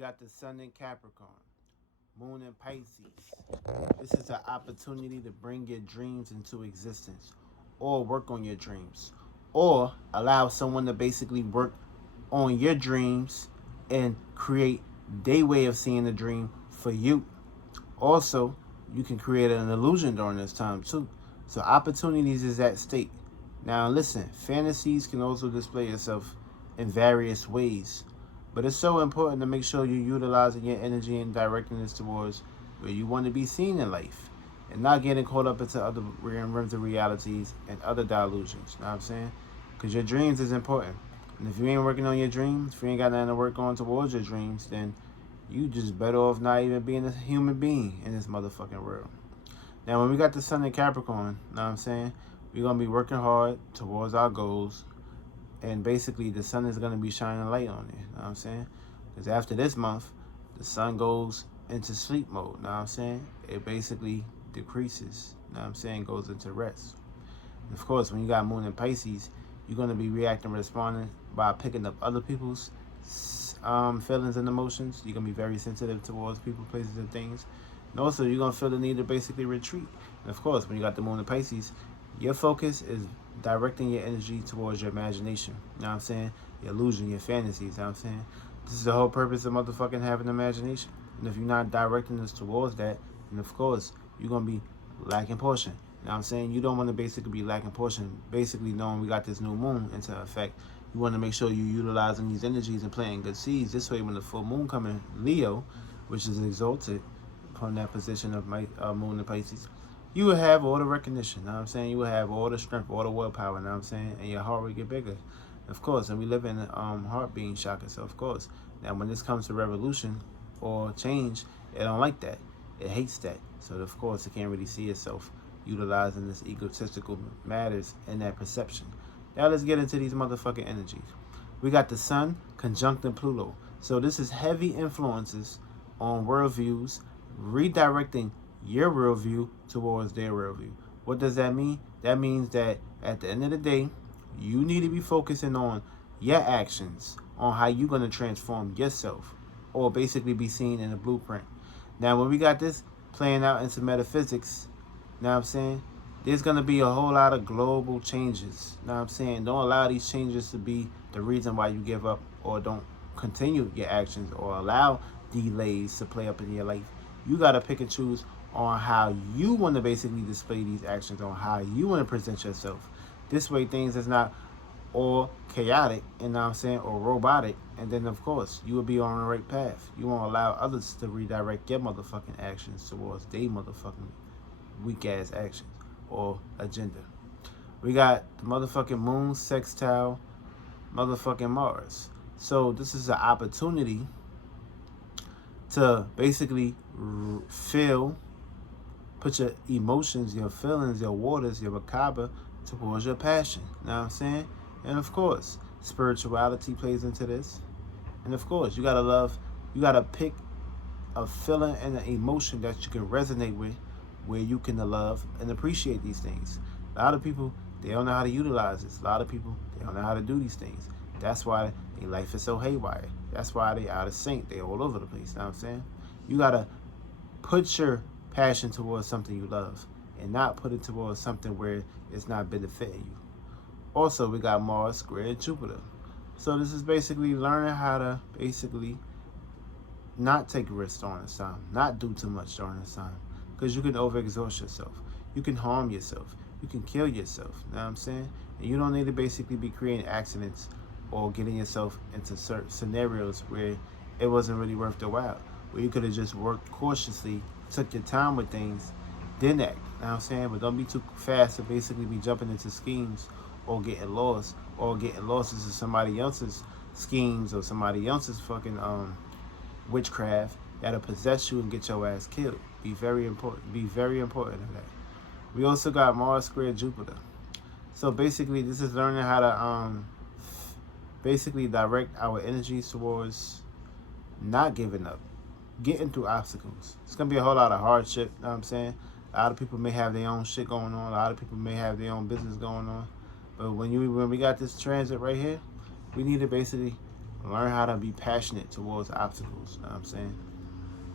got the sun in Capricorn, moon in Pisces. This is an opportunity to bring your dreams into existence or work on your dreams or allow someone to basically work on your dreams and create their way of seeing the dream for you. Also, you can create an illusion during this time too. So opportunities is at stake. Now listen, fantasies can also display itself in various ways. But it's so important to make sure you're utilizing your energy and directing this towards where you want to be seen in life and not getting caught up into other realms of realities and other delusions. You know what I'm saying? Because your dreams is important. And if you ain't working on your dreams, if you ain't got nothing to work on towards your dreams, then you just better off not even being a human being in this motherfucking world. Now, when we got the sun in Capricorn, you know what I'm saying? We're going to be working hard towards our goals. And basically, the sun is going to be shining light on it. You know what I'm saying? Because after this month, the sun goes into sleep mode. You know what I'm saying? It basically decreases. You know what I'm saying? Goes into rest. And of course, when you got moon in Pisces, you're going to be reacting, responding by picking up other people's feelings and emotions. You're going to be very sensitive towards people, places, and things. And also, you're going to feel the need to basically retreat. And of course, when you got the moon in Pisces, your focus is directing your energy towards your imagination. You know what I'm saying? Your illusion, your fantasies. You know what I'm saying? This is the whole purpose of motherfucking having an imagination. And if you're not directing this towards that, then of course, you're going to be lacking portion. You know what I'm saying? You don't want to basically be lacking portion. Basically, knowing we got this new moon into effect, you want to make sure you're utilizing these energies and planting good seeds. This way, when the full moon comes in Leo, which is exalted upon that position of my moon in Pisces, you will have all the recognition. You know what I'm saying? You will have all the strength, all the willpower. You know what I'm saying? And your heart will get bigger. Of course, and we live in heart being chakra. So, of course, now when this comes to revolution or change, it don't like that. It hates that. So, of course, it can't really see itself utilizing this egotistical matters in that perception. Now let's get into these motherfucking energies. We got the sun conjuncting Pluto. So this is heavy influences on worldviews, redirecting your worldview towards their worldview. What does that mean? That means that at the end of the day, you need to be focusing on your actions, on how you're going to transform yourself, or basically be seen in a blueprint. Now, when we got this playing out into metaphysics, you know what I'm saying? There's going to be a whole lot of global changes. You know what I'm saying? Don't allow these changes to be the reason why you give up or don't continue your actions or allow delays to play up in your life. You got to pick and choose on how you want to basically display these actions, on how you want to present yourself. This way things is not all chaotic, you know what I'm saying, or robotic. And then, of course, you will be on the right path. You won't allow others to redirect your motherfucking actions towards their motherfucking weak-ass actions or agenda. We got the motherfucking moon sextile motherfucking Mars. So this is an opportunity to basically feel, put your emotions, your feelings, your waters, your macabre towards your passion. You know what I'm saying? And of course, spirituality plays into this. And of course, you gotta love, you gotta pick a feeling and an emotion that you can resonate with, where you can love and appreciate these things. A lot of people, they don't know how to utilize this. A lot of people, they don't know how to do these things. That's why their life is so haywire. That's why they out of sync. They all over the place. You know what I'm saying? You gotta put your passion towards something you love and not put it towards something where it's not benefiting you. Also, we got Mars square Jupiter. So this is basically learning how to basically not take risks during this time, not do too much during this time, because you can overexhaust yourself. You can harm yourself. You can kill yourself. You know what I'm saying? And you don't need to basically be creating accidents or getting yourself into certain scenarios where it wasn't really worth the while, where you could have just worked cautiously, took your time with things, then act. You know what I'm saying? But don't be too fast to basically be jumping into schemes or getting lost or getting lost into somebody else's schemes or somebody else's fucking witchcraft that'll possess you and get your ass killed. Be very important. Be very important in that. We also got Mars square Jupiter. So basically, this is learning how to basically direct our energies towards not giving up, getting through obstacles. It's gonna be a whole lot of hardship. You know what I'm saying? A lot of people may have their own shit going on. A lot of people may have their own business going on. But when we got this transit right here, we need to basically Learn how to be passionate towards obstacles. You know what I'm saying?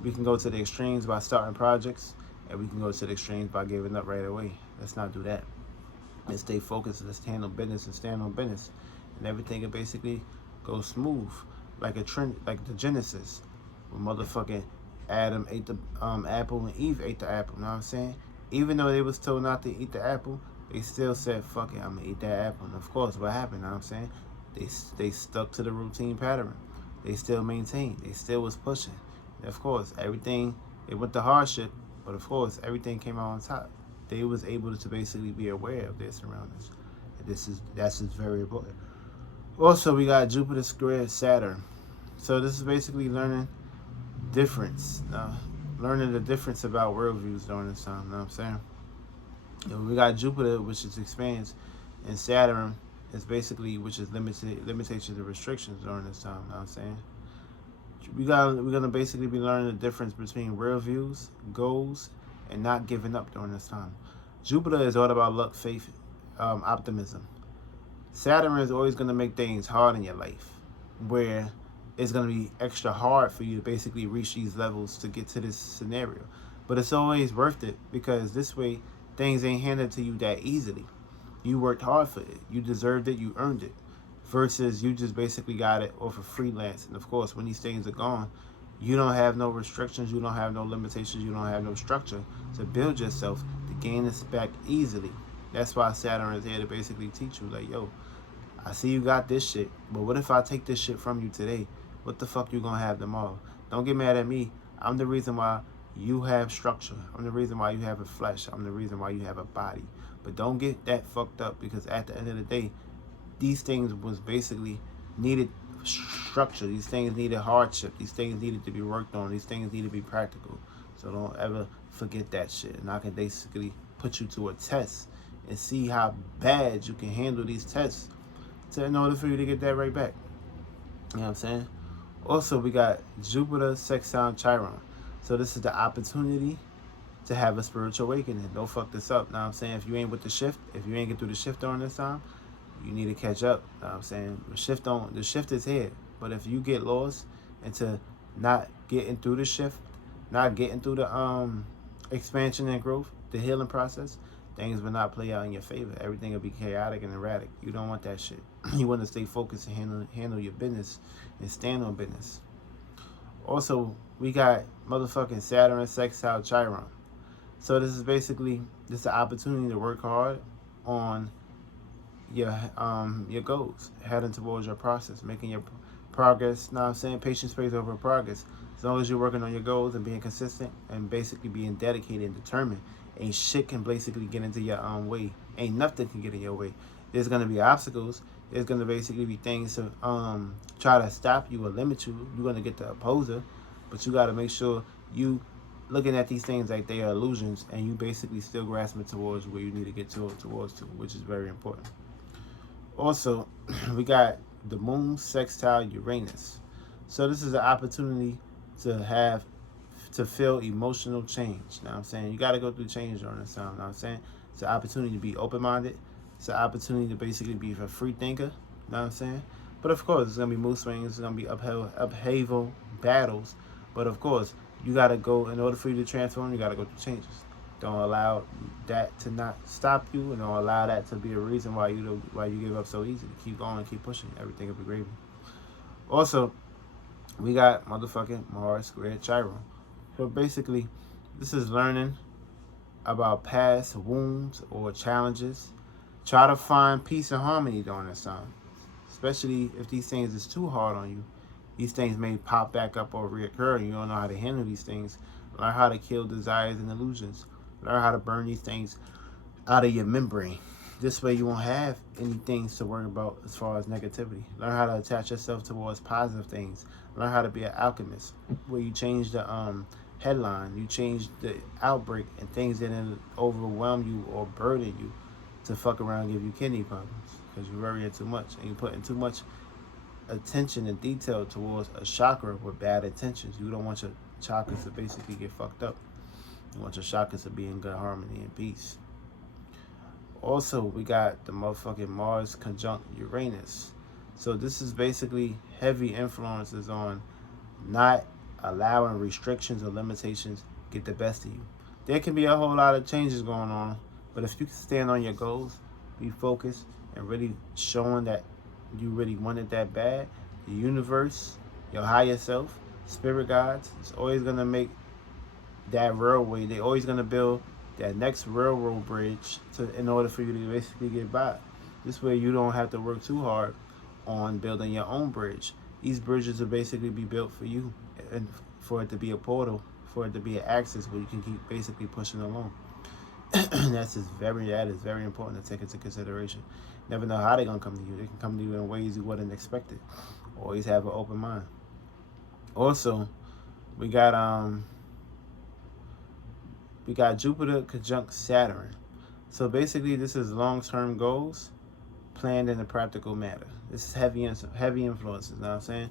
We can go to the extremes by starting projects, and we can go to the extremes by giving up right away. Let's not do that. Let's stay focused. Let's handle business and stand on business, and everything will basically go smooth, like a trend, like the Genesis, when motherfucking Adam ate the apple and Eve ate the apple. You know what I'm saying? Even though they was told not to eat the apple, they still said, "Fuck it, I'm gonna eat that apple." And of course, what happened? You know what I'm saying? They stuck to the routine pattern. They still maintained. They still was pushing. And of course, everything, it went to hardship, but of course, everything came out on top. They was able to basically be aware of their surroundings. And that's just very important. Also, we got Jupiter squared Saturn. So this is basically learning learning the difference about worldviews during this time. You know what I'm saying? And we got Jupiter, which is expands, and Saturn is basically, which is limitations and restrictions during this time. You know what I'm saying? We're gonna basically be learning the difference between worldviews, goals, and not giving up during this time. Jupiter is all about luck, faith, optimism. Saturn is always going to make things hard in your life, where it's going to be extra hard for you to basically reach these levels to get to this scenario. But it's always worth it, because this way things ain't handed to you that easily. You worked hard for it. You deserved it. You earned it. Versus you just basically got it off of freelance. And of course, when these things are gone, you don't have no restrictions. You don't have no limitations. You don't have no structure to build yourself to gain this back easily. That's why Saturn is here to basically teach you, like, yo, I see you got this shit, but what if I take this shit from you today? What the fuck you gonna have tomorrow? Don't get mad at me. I'm the reason why you have structure. I'm the reason why you have a flesh. I'm the reason why you have a body. But don't get that fucked up, because at the end of the day, these things was basically needed structure. These things needed hardship. These things needed to be worked on. These things need to be practical. So don't ever forget that shit. And I can basically put you to a test and see how bad you can handle these tests in order for you to get that right back. You know what I'm saying? Also, we got Jupiter sextile Chiron. So this is the opportunity to have a spiritual awakening. Don't fuck this up. Now I'm saying, if you ain't with the shift, if you ain't get through the shift during this time, you need to catch up. Now I'm saying, the shift is here. But if you get lost into not getting through the shift, not getting through the expansion and growth, the healing process, things will not play out in your favor. Everything will be chaotic and erratic. You don't want that shit. You want to stay focused and handle your business and stand on business. Also, we got motherfucking Saturn sextile Chiron. So this is basically just an opportunity to work hard on your goals, heading towards your process, making your progress. Now I'm saying, patience pays over progress. As long as you're working on your goals and being consistent and basically being dedicated and determined, ain't shit can basically get into your way. Ain't nothing can get in your way. There's gonna be obstacles. There's gonna basically be things to try to stop you or limit you. You're gonna get the opposer, but you gotta make sure you looking at these things like they are illusions, and you basically still grasping towards where you need to get towards to, which is very important. Also, we got the moon sextile Uranus. So this is an opportunity to feel emotional change. You know what I'm saying? You got to go through change during this time. You know what I'm saying? It's an opportunity to be open-minded. It's an opportunity to basically be a free thinker. You know what I'm saying? But of course, it's going to be mood swings. It's going to be upheaval battles. But of course, you got to go, in order for you to transform, you got to go through changes. Don't allow that to not stop you, and don't allow that to be a reason why you give up so easy. Keep going, keep pushing. Everything will be gravy. Also, we got motherfucking Mars squared Chiron. So basically, this is learning about past wounds or challenges. Try to find peace and harmony during this time, especially if these things is too hard on you. These things may pop back up or reoccur, and you don't know how to handle these things. Learn how to kill desires and illusions. Learn how to burn these things out of your membrane. This way you won't have any things to worry about as far as negativity. Learn how to attach yourself towards positive things. Learn how to be an alchemist, where you change the headline, you change the outbreak, and things that didn't overwhelm you or burden you to fuck around and give you kidney problems, because you're worrying too much and you're putting too much attention and detail towards a chakra with bad intentions. You don't want your chakras to basically get fucked up. You want your chakras to be in good harmony and peace. Also, we got the motherfucking Mars conjunct Uranus. So this is basically heavy influences on not allowing restrictions or limitations get the best of you. There can be a whole lot of changes going on, but if you can stand on your goals, be focused, and really showing that you really want it that bad, the universe, your higher self, spirit guides, is always going to make that railway. They're always going to build that next railroad bridge in order for you to basically get by. This way you don't have to work too hard on building your own bridge. These bridges will basically be built for you, and for it to be a portal, for it to be an axis where you can keep basically pushing along. that is very important to take into consideration. Never know how they're gonna come to you. They can come to you in ways you wouldn't expect it. Always have an open mind. Also, we got Jupiter conjunct Saturn. So basically, this is long-term goals planned in a practical manner. This is heavy influences. You know what I'm saying?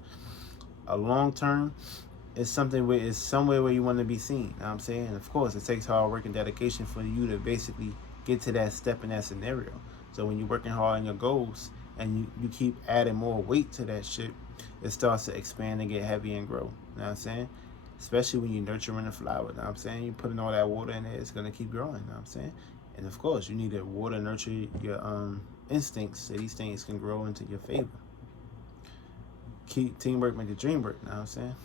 A long-term is something where it's somewhere where you want to be seen. You know what I'm saying? And of course, it takes hard work and dedication for you to basically get to that step in that scenario. So when you're working hard on your goals and you keep adding more weight to that shit, it starts to expand and get heavy and grow. You know what I'm saying? Especially when you're nurturing a flower. You know what I'm saying? You're putting all that water in there, it's going to keep growing. You know what I'm saying? And of course, you need to water nurture your instincts so these things can grow into your favor. Keep teamwork, make the dream work. You know what I'm saying?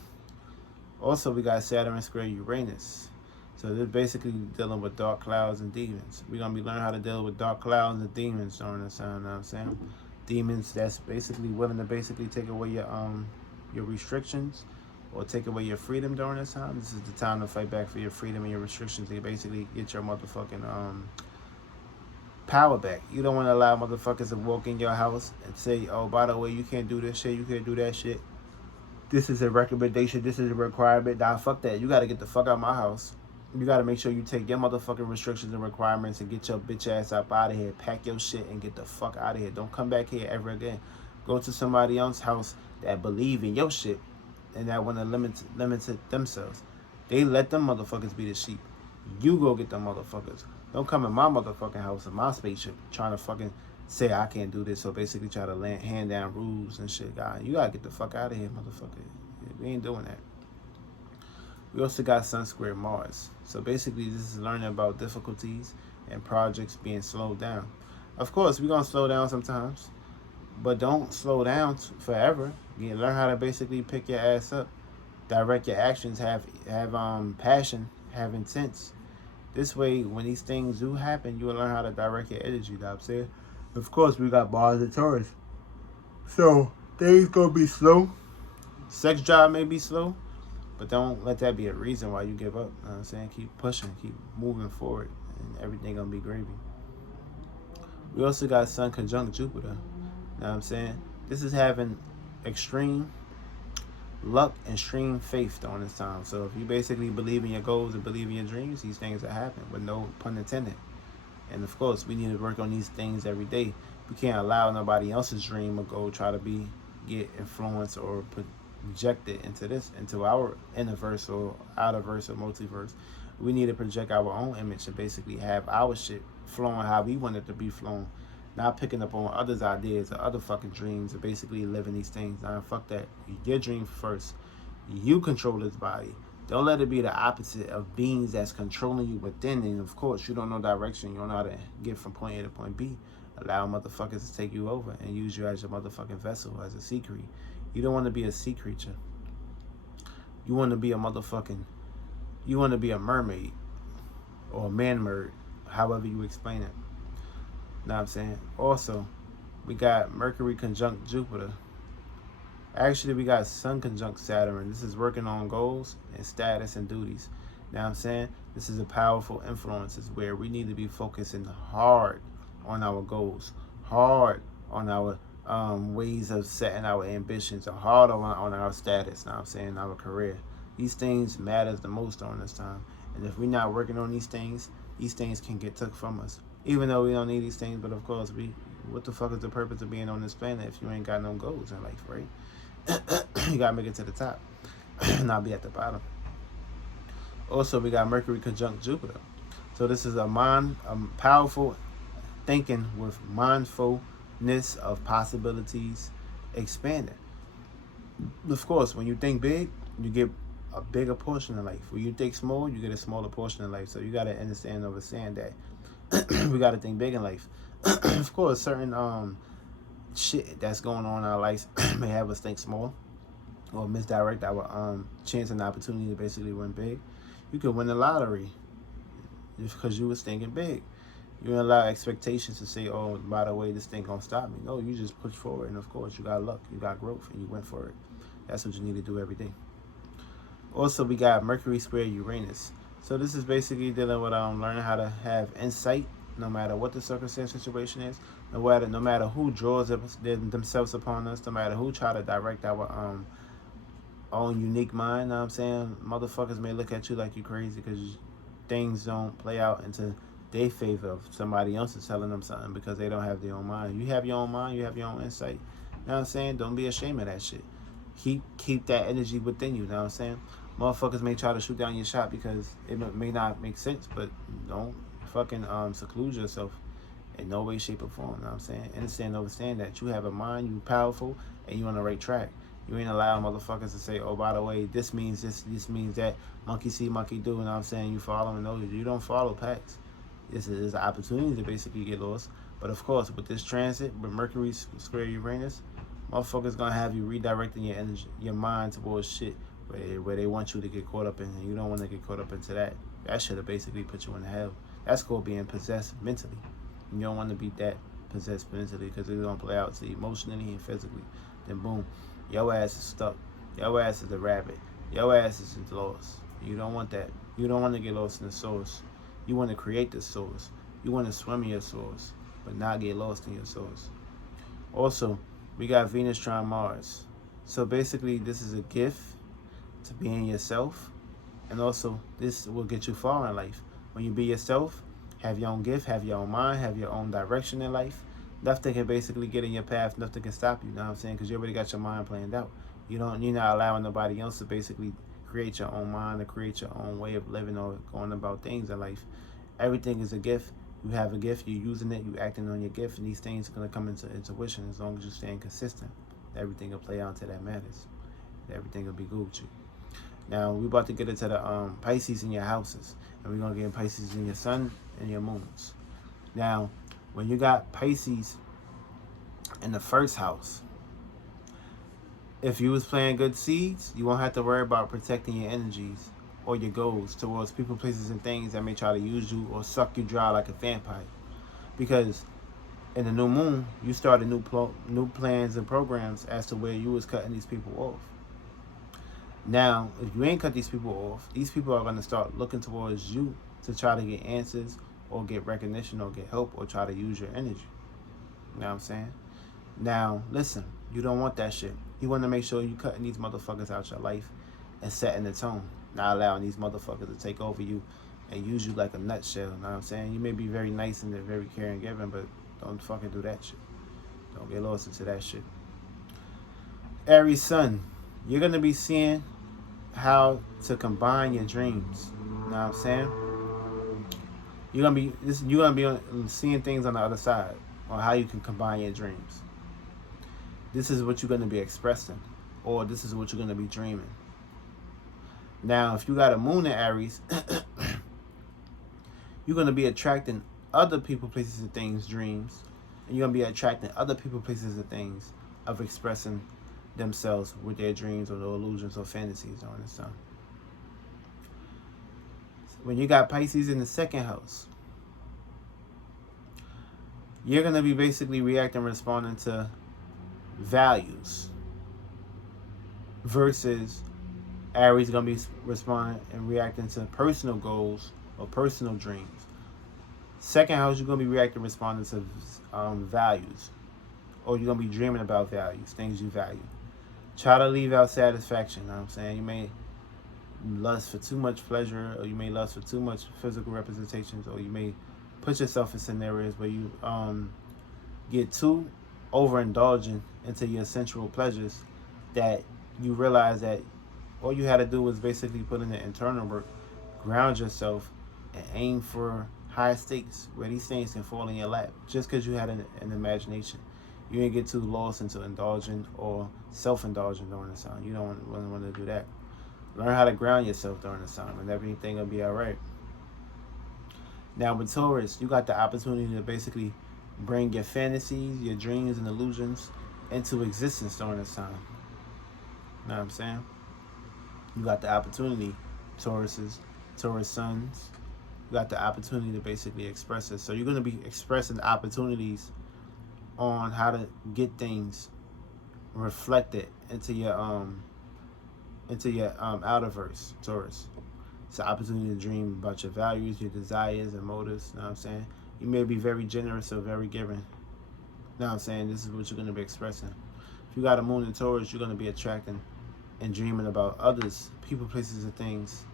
Also, we got Saturn square Uranus. So this is basically dealing with dark clouds and demons. We're going to be learning how to deal with dark clouds and demons during this time. You know what I'm saying? Demons that's basically willing to basically take away your restrictions or take away your freedom during this time. This is the time to fight back for your freedom and your restrictions to basically get your motherfucking power back. You don't want to allow motherfuckers to walk in your house and say, oh, by the way, you can't do this shit, you can't do that shit. This is a recommendation, this is a requirement. Nah, fuck that. You got to get the fuck out of my house. You got to make sure you take your motherfucking restrictions and requirements and get your bitch ass up out of here. Pack your shit and get the fuck out of here. Don't come back here ever again. Go to somebody else's house that believe in your shit and that want to limit themselves. They let them motherfuckers be the sheep. You go get them motherfuckers. Don't come in my motherfucking house in my spaceship trying to fucking say I can't do this. So basically try to hand down rules and shit. God, you gotta get the fuck out of here, motherfucker. We ain't doing that. We also got Sun square Mars. So basically this is learning about difficulties and projects being slowed down. Of course, we're gonna slow down sometimes, but don't slow down forever. You learn how to basically pick your ass up, direct your actions, have passion, have intents. This way, when these things do happen, you will learn how to direct your energy. You know what I'm saying? Of course, we got Mars and Taurus. So, things gonna be slow. Sex drive may be slow, but don't let that be a reason why you give up. You know what I'm saying? Keep pushing, keep moving forward, and everything gonna be gravy. We also got Sun conjunct Jupiter. You know what I'm saying? This is having extreme luck and extreme faith during this time. So if you basically believe in your goals and believe in your dreams, these things will happen, with no pun intended. And of course, we need to work on these things every day. We can't allow nobody else's dream or goal try to get influenced or projected into our innerverse or outerverse or multiverse. We need to project our own image and basically have our shit flowing how we want it to be flowing. Not picking up on others' ideas or other fucking dreams and basically living these things. Nah, fuck that. Your dream first. You control this body. Don't let it be the opposite of beings that's controlling you within. And of course, you don't know direction. You don't know how to get from point A to point B. Allow motherfuckers to take you over and use you as your motherfucking vessel, as a sea creature. You don't want to be a sea creature. You want to be a motherfucking... You want to be a mermaid. Or a man-bird. However you explain it. Know what I'm saying? Also, we got Mercury conjunct Jupiter. Actually, we got Sun conjunct Saturn. This is working on goals and status and duties. Now I'm saying? This is a powerful influences where we need to be focusing hard on our goals, hard on our ways of setting our ambitions, or hard on our status. Now I'm saying? Our career. These things matters the most during this time. And if we're not working on these things can get took from us. Even though we don't need these things, but of course, what the fuck is the purpose of being on this planet if you ain't got no goals in life, right? You gotta make it to the top, not be at the bottom. Also, we got Mercury conjunct Jupiter. So this is a powerful thinking with mindfulness of possibilities expanding. Of course, when you think big, you get a bigger portion of life. When you think small, you get a smaller portion of life. So you gotta understand and understand that we gotta think big in life. Of course, certain shit that's going on in our lives may have us think small or misdirect our chance and opportunity to basically win big. You could win the lottery just because you was thinking big. You don't allow expectations to say, oh, by the way, this thing gonna stop me. No, you just push forward, and of course, you got luck, you got growth, and you went for it. That's what you need to do every day. Also, we got Mercury square Uranus. So this is basically dealing with learning how to have insight, no matter what the circumstance situation is, no matter who draws themselves upon us, no matter who try to direct our own unique mind. Know what I'm saying? Motherfuckers may look at you like you crazy because things don't play out into their favor of somebody else is telling them something because they don't have their own mind. You have your own mind, you have your own insight. You know what I'm saying? Don't be ashamed of that shit. Keep that energy within you. Know what I'm saying? Motherfuckers may try to shoot down your shot because it may not make sense, but don't fucking seclude yourself in no way, shape, or form. Know what I'm saying? Understand that you have a mind, you powerful, and you on the right track. You ain't allowing motherfuckers to say, oh, by the way, this means this means that. Monkey see, monkey do. You know what I'm saying? You following those. You don't follow packs. This is an opportunity to basically get lost. But of course, with this transit, with Mercury square Uranus, motherfuckers gonna have you redirecting your energy, your mind towards shit where they want you to get caught up in, and you don't want to get caught up into that. That should have basically put you in hell. That's called being possessed mentally. You don't want to be that possessed mentally because it's gonna play out to you emotionally and physically. Then boom, your ass is stuck. Your ass is a rabbit. Your ass is lost. You don't want that. You don't want to get lost in the source. You want to create the source. You want to swim in your source, but not get lost in your source. Also, we got Venus trine Mars. So basically, this is a gift to being yourself. And also, this will get you far in life. When you be yourself, have your own gift, have your own mind, have your own direction in life. Nothing can basically get in your path. Nothing can stop you. You know what I'm saying? Because you already got your mind planned out. You're not allowing nobody else to basically create your own mind or create your own way of living or going about things in life. Everything is a gift. You have a gift. You're using it. You're acting on your gift. And these things are going to come into intuition as long as you're staying consistent. Everything will play out to that matters. Everything will be good with you. Now, we're about to get into the Pisces in your houses. And we're going to get Pisces in your sun and your moons. Now, when you got Pisces in the first house, if you was planting good seeds, you won't have to worry about protecting your energies or your goals towards people, places, and things that may try to use you or suck you dry like a vampire. Because in the new moon, you started new plans and programs as to where you was cutting these people off. Now, if you ain't cut these people off, these people are going to start looking towards you to try to get answers or get recognition or get help or try to use your energy. You know what I'm saying? Now, listen, you don't want that shit. You want to make sure you cutting these motherfuckers out your life and setting the tone. Not allowing these motherfuckers to take over you and use you like a nutshell. You know what I'm saying? You may be very nice and very caring and giving, but don't fucking do that shit. Don't get lost into that shit. Aries sun, you're going to be seeing how to combine your dreams. You know what I'm saying? You're gonna be seeing things on the other side on how you can combine your dreams. This is what you're gonna be expressing, or this is what you're gonna be dreaming. Now, if you got a moon in Aries, you're gonna be attracting other people, places, and things, dreams, and you're gonna be attracting other people, places, and things of expressing themselves with their dreams or their illusions or fantasies on the sun. When you got Pisces in the second house, you're going to be basically reacting, responding to values versus Aries going to be responding and reacting to personal goals or personal dreams. Second house, you're going to be reacting, responding to values, or you're going to be dreaming about values, things you value. Try to leave out satisfaction. You know what I'm saying? You may lust for too much pleasure, or you may lust for too much physical representations, or you may put yourself in scenarios where you get too overindulgent into your sensual pleasures that you realize that all you had to do was basically put in the internal work, ground yourself, and aim for high stakes where these things can fall in your lap just because you had an imagination. You ain't get too lost into indulging or self-indulging during this time. You don't really want to do that. Learn how to ground yourself during this time, and everything will be all right. Now with Taurus, you got the opportunity to basically bring your fantasies, your dreams, and illusions into existence during this time. You know what I'm saying? You got the opportunity, Taurus suns. You got the opportunity to basically express it. So you're going to be expressing opportunities on how to get things reflected into your outerverse, Taurus. It's an opportunity to dream about your values, your desires, and motives. You know what I'm saying? You may be very generous or very giving. You know what I'm saying? This is what you're going to be expressing. If you got a moon in Taurus, you're going to be attracting and dreaming about others, people, places, and things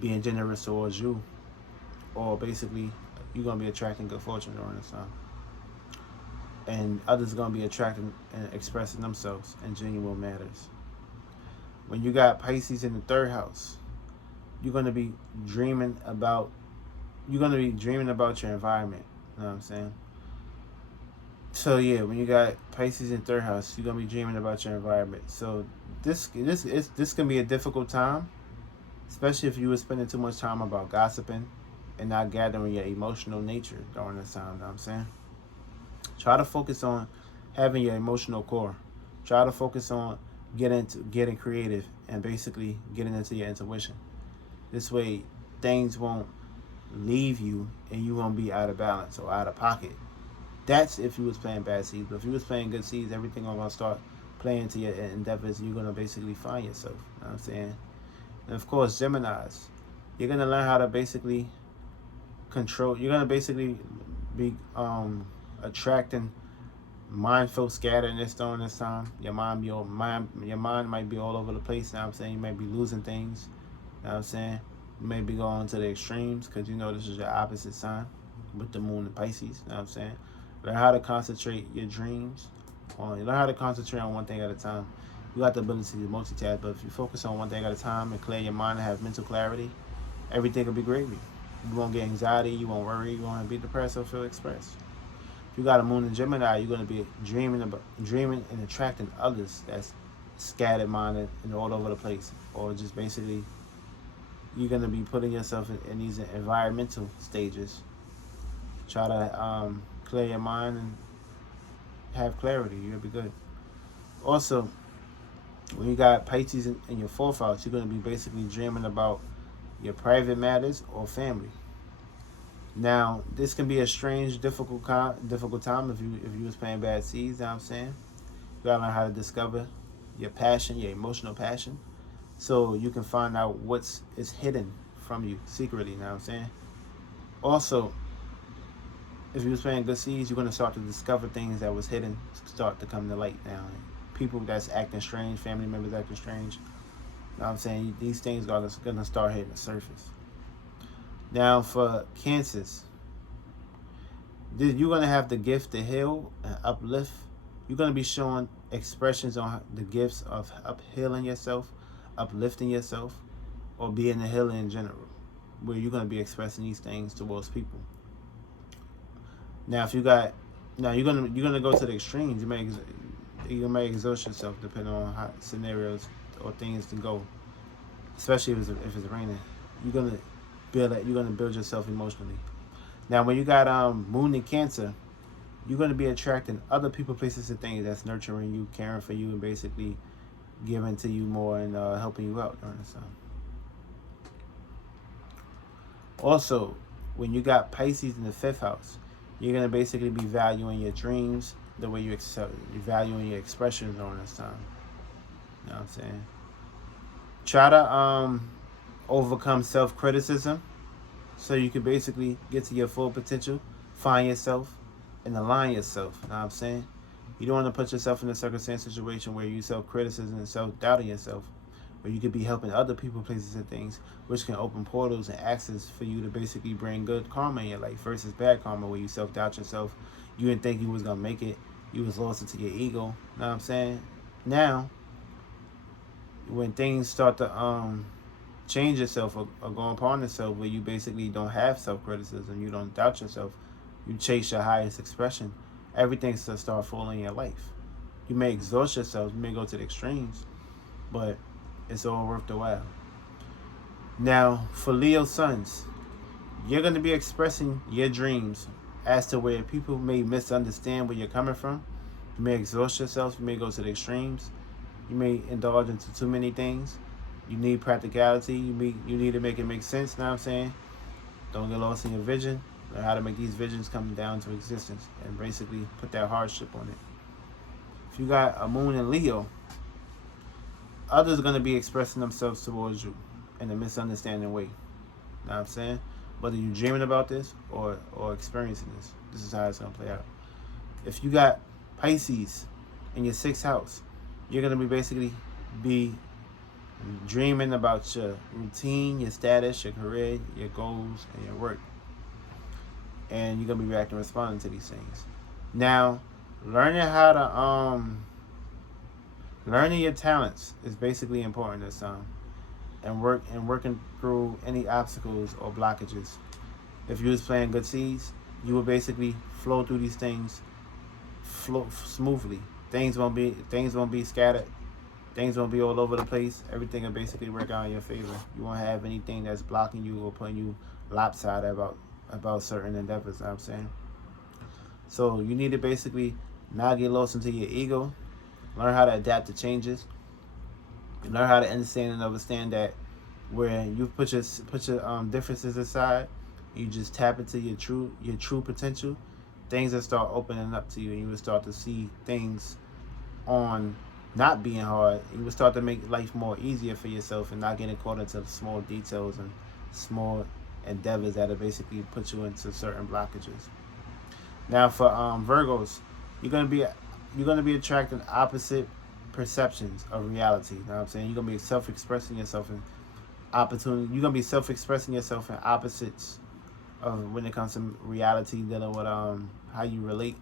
being generous towards you. Or basically, you're going to be attracting good fortune during this time. And others are going to be attracting and expressing themselves in genuine matters. When you got Pisces in the third house, you're going to be dreaming about your environment. You know what I'm saying? So yeah, when you got Pisces in third house, you're going to be dreaming about your environment. So this can be a difficult time, especially if you were spending too much time about gossiping and not gathering your emotional nature during this time. You know what I'm saying? Try to focus on having your emotional core. Try to focus on getting creative and basically getting into your intuition. This way, things won't leave you and you won't be out of balance or out of pocket. That's if you was playing bad seeds. But if you was playing good seeds, everything going to start playing to your endeavors and you're going to basically find yourself. You know what I'm saying? And of course, Geminis, you're going to learn how to basically control. You're going to basically be attracting mindful scatterness during this time. Your mind might be all over the place. You know what I'm saying? You might be losing things. You know what I'm saying? You may be going to the extremes because you know this is your opposite sign with the moon in Pisces. You know what I'm saying? Learn how to concentrate your dreams. Learn how to concentrate on one thing at a time. You got the ability to multitask, but if you focus on one thing at a time and clear your mind and have mental clarity, everything will be gravy. You won't get anxiety, you won't worry, you won't be depressed or feel expressed. If you got a moon in Gemini, you're going to be dreaming and attracting others that's scattered minded and all over the place. Or just basically, you're going to be putting yourself in these environmental stages. Try to clear your mind and have clarity. You'll be good. Also, when you got Pisces in your fourth house, you're going to be basically dreaming about your private matters or family. Now, this can be a strange, difficult time if you was playing bad seeds. You know what I'm saying? You gotta learn how to discover your passion, your emotional passion, so you can find out what's hidden from you secretly. You know what I'm saying? Also, if you was playing good seeds, you're gonna start to discover things that was hidden start to come to light now. People that's acting strange, family members acting strange. You know what I'm saying? These things are gonna start hitting the surface. Now for Cancers, you're going to have the gift to heal and uplift. You're going to be showing expressions on the gifts of uphealing yourself, uplifting yourself, or being a healer in general, where you're going to be expressing these things towards people. Now you're going to go to the extremes. You may exhaust yourself depending on how scenarios or things to go, especially if it's raining. You're going to build yourself emotionally. Now, when you got moon in Cancer, you're going to be attracting other people, places, and things that's nurturing you, caring for you, and basically giving to you more and helping you out during this time. Also, when you got Pisces in the fifth house, you're going to basically be valuing your dreams, the way you're valuing your expressions during this time. You know what I'm saying? Try to overcome self-criticism so you can basically get to your full potential, find yourself, and align yourself. You know what I'm saying? You don't want to put yourself in a circumstance situation where you self-criticism and self-doubting yourself, where you could be helping other people, places, and things, which can open portals and access for you to basically bring good karma in your life versus bad karma, where you self-doubt yourself. You didn't think you was going to make it. You was lost into your ego. You know what I'm saying? Now, when things start to change yourself or go upon yourself, where you basically don't have self-criticism, you don't doubt yourself, you chase your highest expression, everything's to start falling in your life. You may exhaust yourself, you may go to the extremes, but it's all worth the while. Now, for Leo sons, you're going to be expressing your dreams as to where people may misunderstand where you're coming from. You may exhaust yourself, you may go to the extremes, you may indulge into too many things. You need practicality, you need to make it make sense, know what I'm saying? Don't get lost in your vision. Learn how to make these visions come down to existence and basically put that hardship on it. If you got a moon in Leo, others are going to be expressing themselves towards you in a misunderstanding way. Know what I'm saying? Whether you're dreaming about this or experiencing this is how it's going to play out. If you got Pisces in your 6th house, you're going to be basically dreaming about your routine, your status, your career, your goals, and your work. And you're going to be reacting and responding to these things. Now, learning your talents is basically important this time. And working through any obstacles or blockages. If you was playing good seeds, you will basically flow through these things smoothly. Things won't be scattered. Things won't be all over the place. Everything will basically work out in your favor. You won't have anything that's blocking you or putting you lopsided about certain endeavors, you know what I'm saying? So you need to basically not get lost into your ego. Learn how to adapt to changes. Learn how to understand that where you put your differences aside, you just tap into your true potential, things will start opening up to you, and you will start to see things on not being hard. You will start to make life more easier for yourself and not getting caught into small details and small endeavors that will basically put you into certain blockages. Now for Virgos, you're gonna be attracting opposite perceptions of reality. You know what I'm saying? You're gonna be self-expressing yourself in opportunity. You're gonna be self-expressing yourself in opposites of when it comes to reality, dealing with how you relate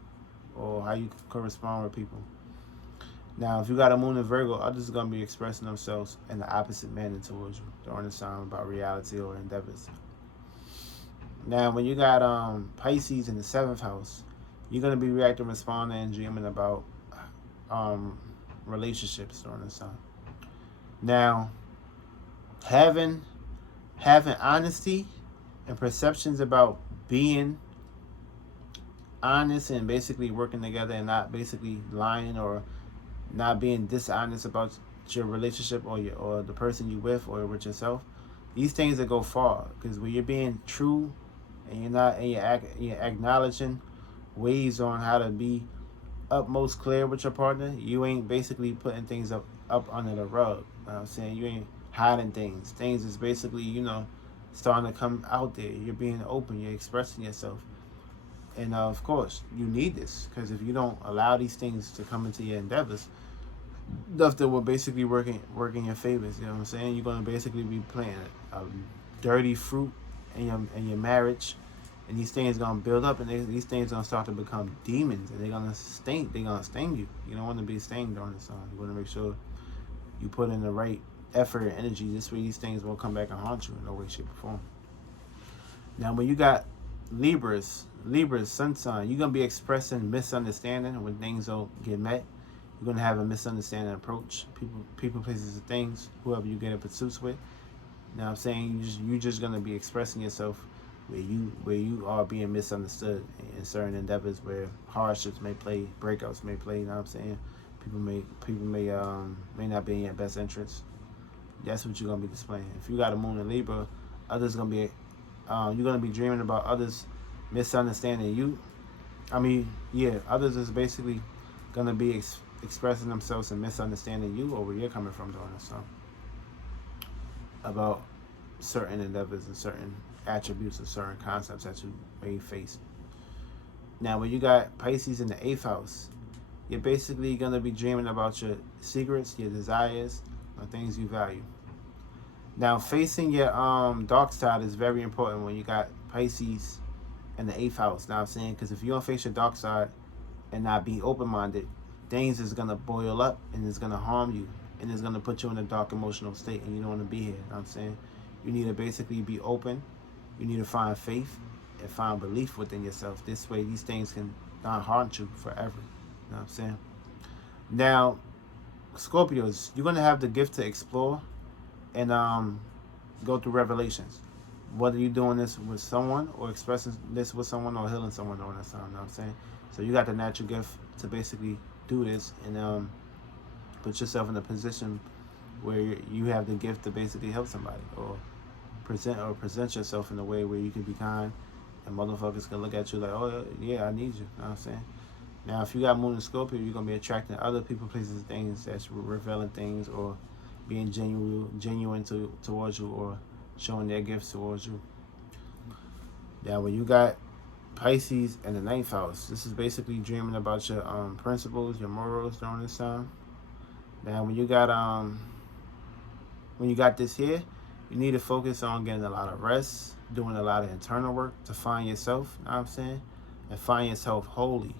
or how you correspond with people. Now, if you got a moon in Virgo, others are gonna be expressing themselves in the opposite manner towards you during this time about reality or endeavors. Now, when you got Pisces in the 7th house, you're gonna be reacting, responding, and dreaming about relationships during this time. Now, having honesty and perceptions about being honest and basically working together and not basically lying or not being dishonest about your relationship or the person you with or with yourself, these things that go far, because when you're being true and you're acknowledging ways on how to be utmost clear with your partner, you ain't basically putting things up under the rug. You know what I'm saying? You ain't hiding things. Things is basically, starting to come out there. You're being open. You're expressing yourself. And of course, you need this, because if you don't allow these things to come into your endeavors, stuff that will basically work in your favors. You know what I'm saying? You're going to basically be playing dirty fruit in your marriage. And these things gonna build up, and these things gonna start to become demons, and they're gonna sting. They're gonna sting you. You don't want to be stinged during this time. You want to make sure you put in the right effort and energy. This way, these things won't come back and haunt you in no way, shape, or form. Now, when you got Libras, sun sign, you're gonna be expressing misunderstanding when things don't get met. You're gonna have a misunderstanding approach. People, places, and things. Whoever you get in pursuits with. Now, I'm saying you're just gonna be expressing yourself where you are being misunderstood in certain endeavors, where hardships may play, breakouts may play. You know what I'm saying? People may not be in your best interest. That's what you're gonna be displaying. If you got a moon in Libra, others gonna be you're gonna be dreaming about others misunderstanding you. Others is basically gonna be expressing themselves and misunderstanding you or where you're coming from during this time about certain endeavors and certain attributes and certain concepts that you may face. Now, when you got Pisces in the 8th house, you're basically going to be dreaming about your secrets, your desires, or things you value. Now, facing your dark side is very important when you got Pisces in the 8th house. Now, I'm saying, because if you don't face your dark side and not be open-minded, things is going to boil up and it's going to harm you and it's going to put you in a dark emotional state, and you don't want to be here. You know what I'm saying? You need to basically be open. You need to find faith and find belief within yourself. This way, these things can not haunt you forever. You know what I'm saying? Now, Scorpios, you're gonna have the gift to explore and go through revelations. Whether you're doing this with someone or expressing this with someone or healing someone during this time, you know what I'm saying? So you got the natural gift to basically do this and put yourself in a position where you have the gift to basically help somebody or present yourself in a way where you can be kind and motherfuckers can look at you like, oh yeah, I need you. You know what I'm saying? Now, if you got Moon and Scorpio, you're going to be attracting other people, places, things that's revealing things or being genuine towards you or showing their gifts towards you. Now, when you got Pisces in the 9th house, this is basically dreaming about your principles, your morals during this time. Now, when you got this here, you need to focus on getting a lot of rest, doing a lot of internal work to find yourself, you know what I'm saying? And find yourself wholly.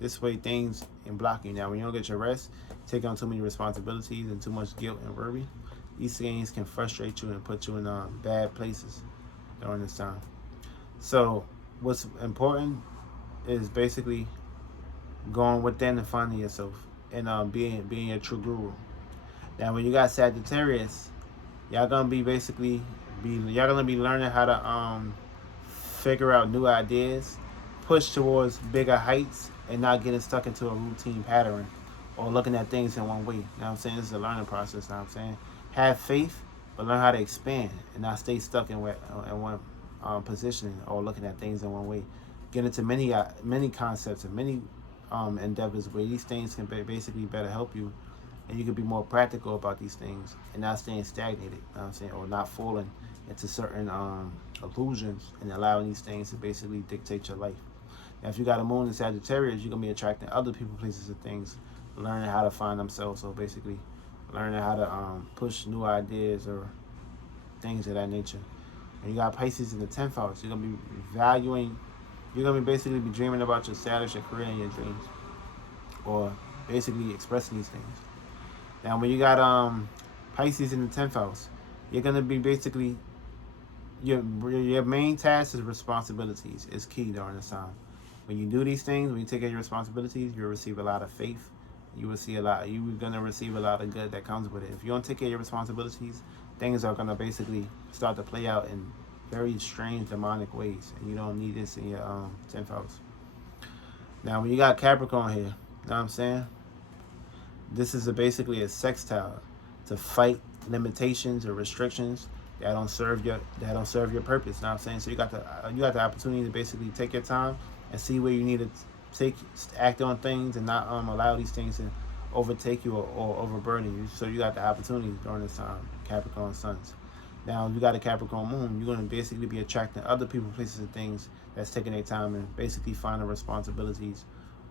This way things ain't blocking you. Now, when you don't get your rest, take on too many responsibilities and too much guilt and worry, these things can frustrate you and put you in bad places during this time. So what's important is basically going within and finding yourself and being your true guru. Now, when you got Sagittarius, y'all gonna be learning how to figure out new ideas, push towards bigger heights, and not getting stuck into a routine pattern or looking at things in one way. You know what I'm saying? This is a learning process. You know what I'm saying? Have faith, but learn how to expand and not stay stuck in one position or looking at things in one way. Get into many concepts and many endeavors where these things can basically better help you, and you can be more practical about these things and not staying stagnated. You know what I'm saying? Or not falling into certain illusions and allowing these things to basically dictate your life. Now, if you got a Moon in Sagittarius, you're going to be attracting other people, places, and things, learning how to find themselves. So basically, learning how to push new ideas or things of that nature. And you got Pisces in the 10th house. You're going to basically be dreaming about your status, your career, and your dreams. Or basically expressing these things. Now, when you got Pisces in the 10th house, you're going to be basically, your main task is responsibilities. Is key during this time. When you do these things, when you take care of your responsibilities, you'll receive a lot of faith. You're going to receive a lot of good that comes with it. If you don't take care of your responsibilities, things are going to basically start to play out in very strange, demonic ways. And you don't need this in your 10th house. Now, when you got Capricorn here, you know what I'm saying? This is basically a sextile to fight limitations or restrictions that don't serve your purpose. You know what I'm saying? So you got the opportunity to basically take your time and see where you need to act on things and not allow these things to overtake you or overburden you. So you got the opportunity during this time, Capricorn Suns. Now, if you got a Capricorn Moon, you're going to basically be attracting other people, places, and things that's taking their time and basically finding responsibilities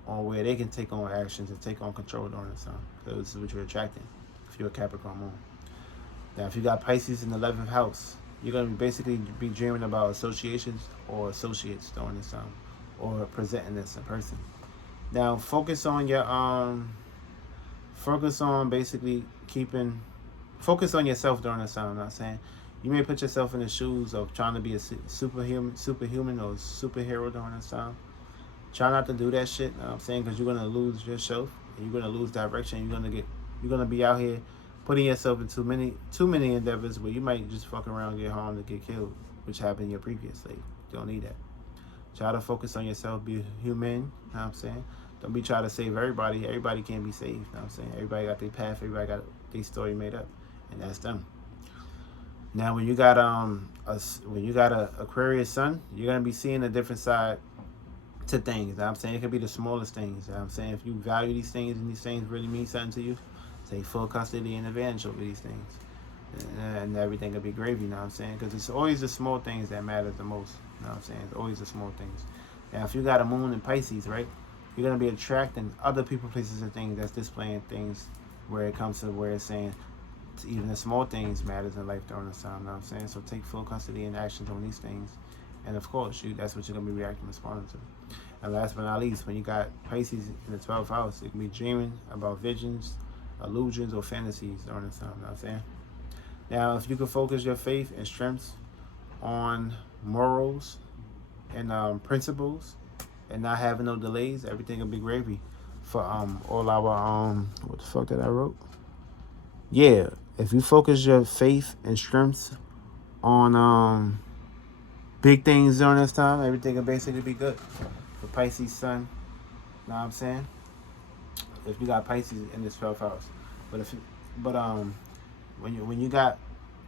on where they can take on actions and take on control during this time. So this is what you're attracting if you're a Capricorn Moon. Now, if you got Pisces in the 11th house, you're going to basically be dreaming about associations or associates during this time, or presenting this in person. Now, focus on yourself during this time. I'm not saying you may put yourself in the shoes of trying to be a superhuman or superhero during this time. Try not to do that shit. You know what I'm saying? Because you're gonna lose yourself and you're gonna lose direction. You're gonna be out here putting yourself into too many endeavors where you might just fuck around, get harmed, and get killed, which happened in your previous life. You don't need that. Try to focus on yourself. Be human. You know what I'm saying? Don't be trying to save everybody. Everybody can't be saved. You know what I'm saying? Everybody got their path. Everybody got their story made up, and that's them. Now, when you got a Aquarius Sun, you're gonna be seeing a different side to things. You know what I'm saying? It could be the smallest things. You know what I'm saying? If you value these things and these things really mean something to you, take full custody and advantage over these things. And everything will be gravy, you know what I'm saying? Because it's always the small things that matter the most. You know what I'm saying? It's always the small things. Now, if you got a Moon in Pisces, right? You're going to be attracting other people, places, and things that's displaying things where it comes to where it's saying even the small things matters in life during this time, you know what I'm saying? So take full custody and actions on these things. And of course, that's what you're going to be reacting and responding to. And last but not least, when you got Pisces in the 12th house, you can be dreaming about visions, illusions, or fantasies during this time, you know what I'm saying? Now, if you can focus your faith and strengths on morals and principles and not having no delays, everything will be gravy for all our what the fuck that I wrote? Yeah, if you focus your faith and strength on big things during this time, everything will basically be good. For Pisces sun, know what I'm saying? If you got Pisces in this 12th house. But if but when you got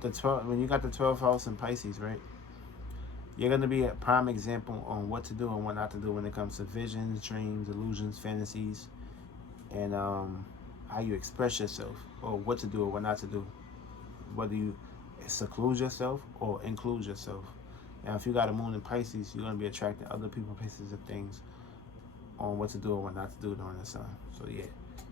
the 12th house in Pisces, right? You're gonna be a prime example on what to do and what not to do when it comes to visions, dreams, illusions, fantasies, and how you express yourself, or what to do or what not to do. Whether you seclude yourself or include yourself. Now, if you got a moon in Pisces, you're gonna be attracting other people, places, and things on what to do or what not to do during the sun. So yeah,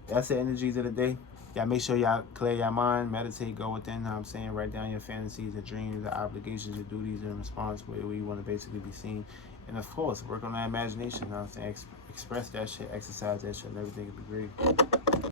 that's the energies of the day. Y'all make sure y'all clear your mind, meditate, go within, know what I'm saying, write down your fantasies, your dreams, your obligations, your duties, and response where you want to basically be seen. And of course, work on that imagination, know what I'm saying, express that shit, exercise that shit, and everything will be great.